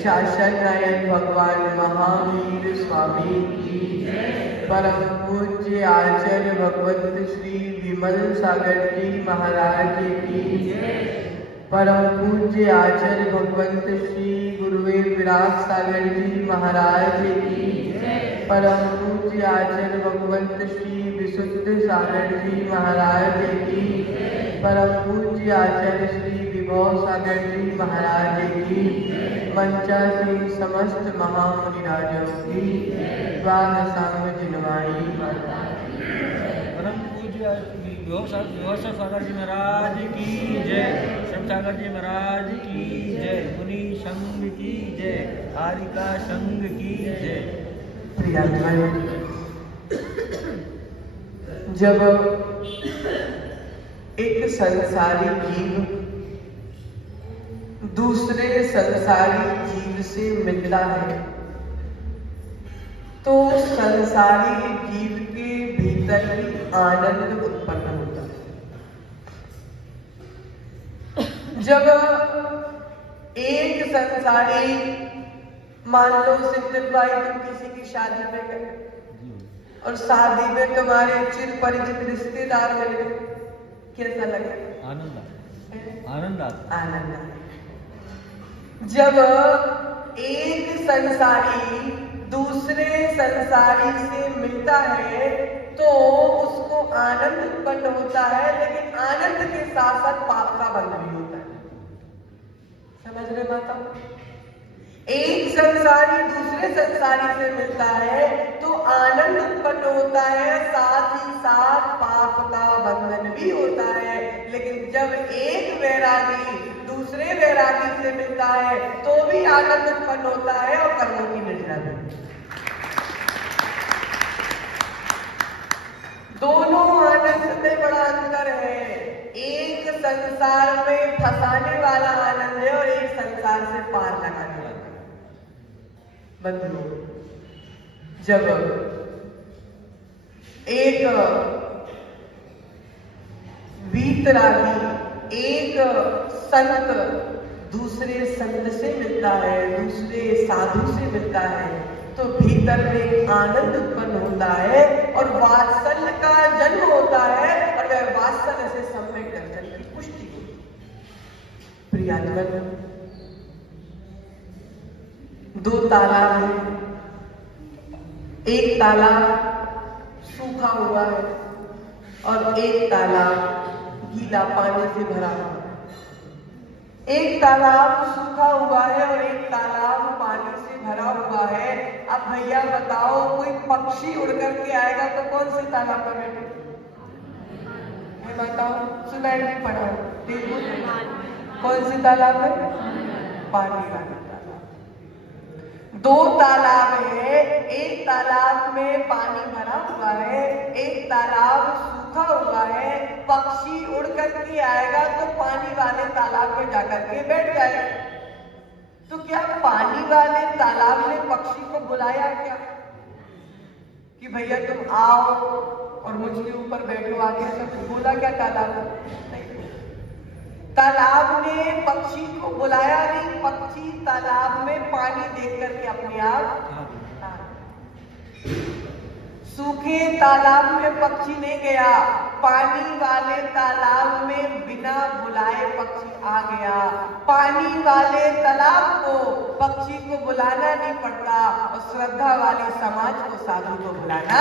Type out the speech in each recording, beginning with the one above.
शासन नायक भगवान महावीर स्वामी की, परम पूज्य आचार्य भगवत श्री विमल सागर जी महाराज की, परम पूज्य आचार्य भगवत श्री गुरुवे विराट सागर जी महाराज की, परम पूज्य आचार्य भगवत श्री विशुद्ध सागर जी महाराज की, परम पूज्य आचार्य श्री विभव सागर जी महाराज की, पंचासी समस्त महामुनि राजों की, द्वादशांग जिनवाणी परम पूज्य विभव सागर जी महाराज की जय, श्रम सागर जी महाराज की जय, मुनि संघ की जय, हारिका संघ की जय। प्रियंगन, जब एक संसारी जीव दूसरे संसारी जीव से मिलता है तो संसारी जीव के भीतर ही आनंद उत्पन्न होता है। जब एक संसारी, मान लो सिमरन भाई, तुम किसी की शादी में गए और शादी में तुम्हारे चिर परिचित रिश्तेदार मिले, कैसा लगे? आनंद आनंद। जब एक संसारी दूसरे संसारी से मिलता है तो उसको आनंद उत्पन्न होता है, लेकिन आनंद के साथ साथ पाप का बंध भी होता है। समझ रहे माता? एक संसारी दूसरे संसारी से मिलता है तो आनंद उत्पन्न होता है, साथ ही साथ पाप का बंधन भी होता है। लेकिन जब एक वैरागी दूसरे वैरागी से मिलता है तो भी आनंद उत्पन्न होता है और कर्मों की निर्जरा भी। दोनों आनंद में बड़ा अंतर है। एक संसार में फंसाने वाला आनंद है और एक संसार से पार लगाने वाला। बंधुओं, जब एक वीतरागी, एक संत दूसरे संत से मिलता है, दूसरे साधु से मिलता है, तो भीतर में आनंद उत्पन्न होता है और वात्सल्य का जन्म होता है और वह वात्सल्य से सम्यक दर्शन की पुष्टि होती है। प्रियात्मन, दो तालाब हैं, एक तालाब सूखा हुआ है और एक तालाब गीला पानी से भरा हुआ है। एक तालाब सूखा हुआ है और एक तालाब पानी से भरा हुआ है। अब भैया बताओ, कोई पक्षी उड़ करके आएगा तो कौन से तालाब पर बैठे? मैं बताओ, सुनाई नहीं पड़ा? कौन सी तालाब है? पानी वाली तालाब। दो तालाब है, एक तालाब में पानी भरा हुआ है, एक तालाब सूखा हुआ है। पक्षी उड़ करके आएगा तो पानी वाले तालाब में जाकर के बैठ जाएगा। तो क्या पानी वाले तालाब ने पक्षी को बुलाया क्या कि भैया तुम आओ और मुझके ऊपर बैठो आके? सब बोला क्या तालाब? नहीं, तालाब ने पक्षी को बुलाया नहीं। पक्षी तालाब में पानी देख करके अपने आप, सूखे तालाब में पक्षी नहीं गया, पानी वाले तालाब में बिना बुलाए पक्षी आ गया। पानी वाले तालाब को पक्षी को बुलाना नहीं पड़ता और श्रद्धा वाले समाज को साधु को बुलाना।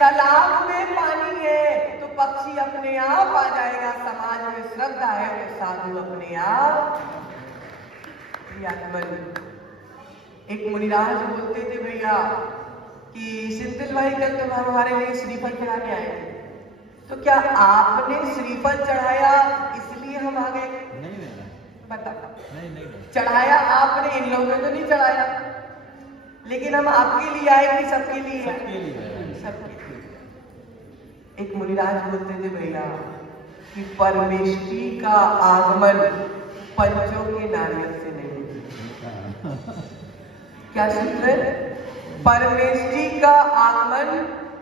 तालाब में पानी है तो पक्षी अपने आप आ जाएगा, समाज में श्रद्धा है तो साधु अपने आप। एक मुनिराज बोलते थे भैया कि सिंथिल भाई कल तुम हमारे लिए श्रीफल चढ़ाने आए थे, तो क्या आपने श्रीफल चढ़ाया इसलिए हम आ गए? नहीं, बता। नहीं, चढ़ाया आपने, इन लोगों ने तो नहीं चढ़ाया, लेकिन हम आपके लिए आए कि सबके लिए? सबके लिए। एक मुनिराज बोलते थे भैया कि परमेष्ठी का आगमन पंचों के नारियल से नहीं होता। क्या सूत्र है? परमेष्ठी का आगमन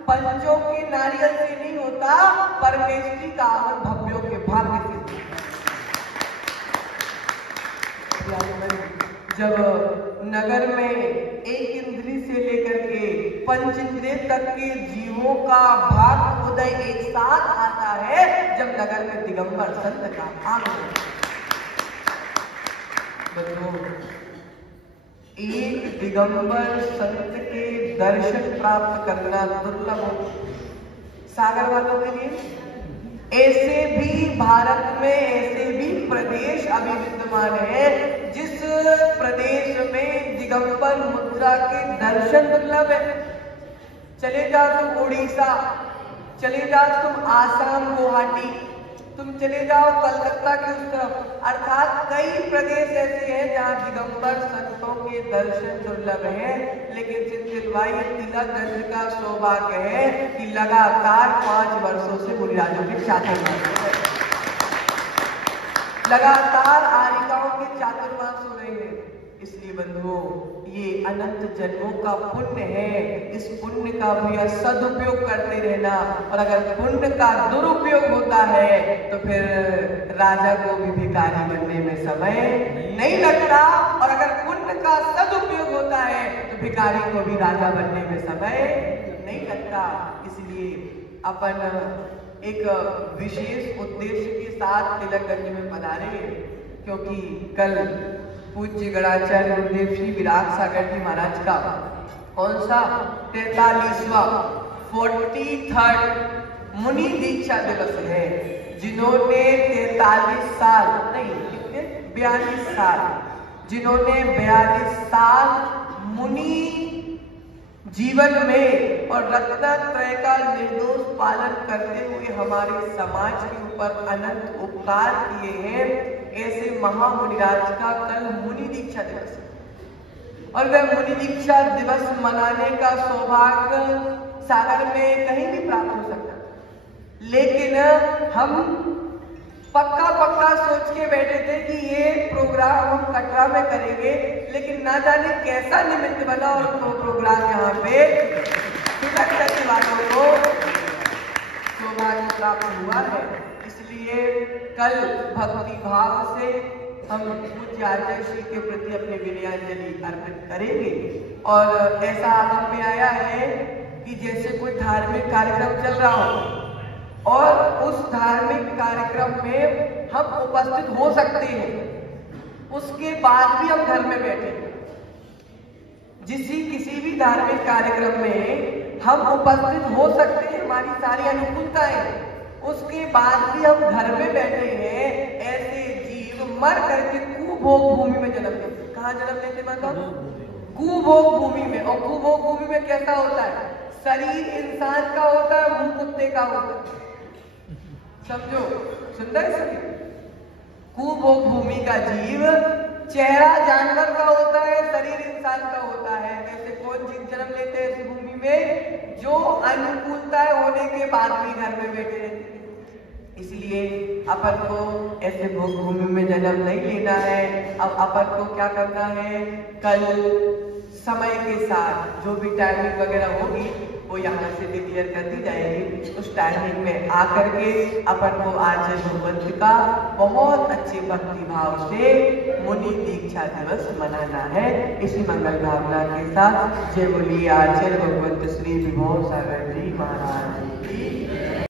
पंचों के नारियल से नहीं होता, परमेष्ठी का आगमन भव्यों के भाग्य से। जब नगर में एक इंद्री से लेकर के पंच इंद्रिय तक के जीवों का भाग उदय एक साथ आता है, जब नगर में दिगंबर संत का आगमन। एक दिगंबर संत के दर्शन प्राप्त करना दुर्लभ हो सागर वालों के लिए। ऐसे भी भारत में ऐसे भी प्रदेश अभी विद्यमान है जिस प्रदेश में दिगंबर मुद्रा के दर्शन दुर्लभ है। चले जाओ तुम उड़ीसा, चले जाओ तुम आसाम गुवाहाटी, तुम चले जाओ कलकत्ता की उस तरफ, अर्थात कई प्रदेश ऐसे हैं जहाँ दिगंबर संतों के दर्शन दुर्लभ हैं। लेकिन सिंथिल भाई, तिलकगंज का सौभाग्य है कि लगातार 5 वर्षों से मुनिराजों के चातुर्मास, लगातार आरिकाओं के चातुर्मास हो रहे हैं। इसलिए बंधुओं, ये अनंत जन्मों का पुण्य है, इस पुण्य का भैया सदुपयोग करते रहना। और अगर पुण्य का दुरुपयोग होता है तो फिर राजा को भी भिखारी बनने में समय नहीं लगता, और अगर पुण्य का सदुपयोग होता है तो भिखारी को भी राजा बनने में समय नहीं लगता। इसलिए अपन एक विशेष उद्देश्य के साथ तिलकगंज में पधारे, क्योंकि कल पूज्य गणाचार्य गुरुदेव श्री विराग सागर जी महाराज का कौन सा 43वां 43rd मुनि दीक्षा दिवस है, जिन्होंने 43 साल नहीं, कितने 42 साल, जिन्होंने 42 साल मुनि जीवन में और रत्नत्रय का निर्दोष पालन करते हुए हमारे समाज के ऊपर अनंत उपकार किए हैं, ऐसे महामुनिराज का कल मुनि दीक्षा दिवस है। और वह मुनि दीक्षा दिवस मनाने का सौभाग्य सागर में कहीं भी प्राप्त हो सकता, लेकिन हम पक्का सोच के बैठे थे कि ये प्रोग्राम हम कटरा में करेंगे, लेकिन ना जाने कैसा निमित्त बना और वो प्रोग्राम यहाँ पे तिलक करने वालों को सौभाग्य प्राप्त हुआ है। इसलिए इसलिए कल भक्ति भाव से हम पूज्य आचार्य श्री के प्रति अपनी विनयाञ्जलि अर्पित करेंगे। और ऐसा आगम में आया है कि जैसे कोई धार्मिक कार्यक्रम चल रहा हो और उस धार्मिक कार्यक्रम में हम उपस्थित हो सकते हैं, उसके बाद भी हम घर में बैठे। किसी भी धार्मिक कार्यक्रम में हम उपस्थित हो सकते हैं, हमारी सारी अनुकूलताएं, उसके बाद भी हम घर में बैठे हैं। ऐसे जीव मर करके कुभोग भूमि में जन्म लेते। कहाँ जन्म लेते माता? कुभोग भूमि में। और कुभोग भूमि में कैसा होता है? शरीर इंसान का होता है, मुंह कुत्ते का होता है। समझो, सुंदर शरीर। कुभोग भूमि का जीव चेहरा जानवर का होता है, शरीर इंसान का होता है। ऐसे कौन जीव जन्म लेते हैं इस भूमि में? जो अनुकूलताएं होने के बाद भी घर में बैठे रहते हैं। इसलिए अपन को ऐसे भोग भूमि में जन्म नहीं लेना है। अब अपन को क्या करना है? कल समय के साथ जो भी टाइमिंग वगैरह होगी वो यहाँ से डिक्लेयर कर दी जाएगी। उस टाइमिंग में आकर के अपन को आचार्य भगवंत का बहुत अच्छे भक्ति भाव से मुनि दीक्षा दिवस मनाना है। इसी मंगल भावना के साथ जय बोलिए आचार्य भगवंत श्री विभो सागर जी महाराज की।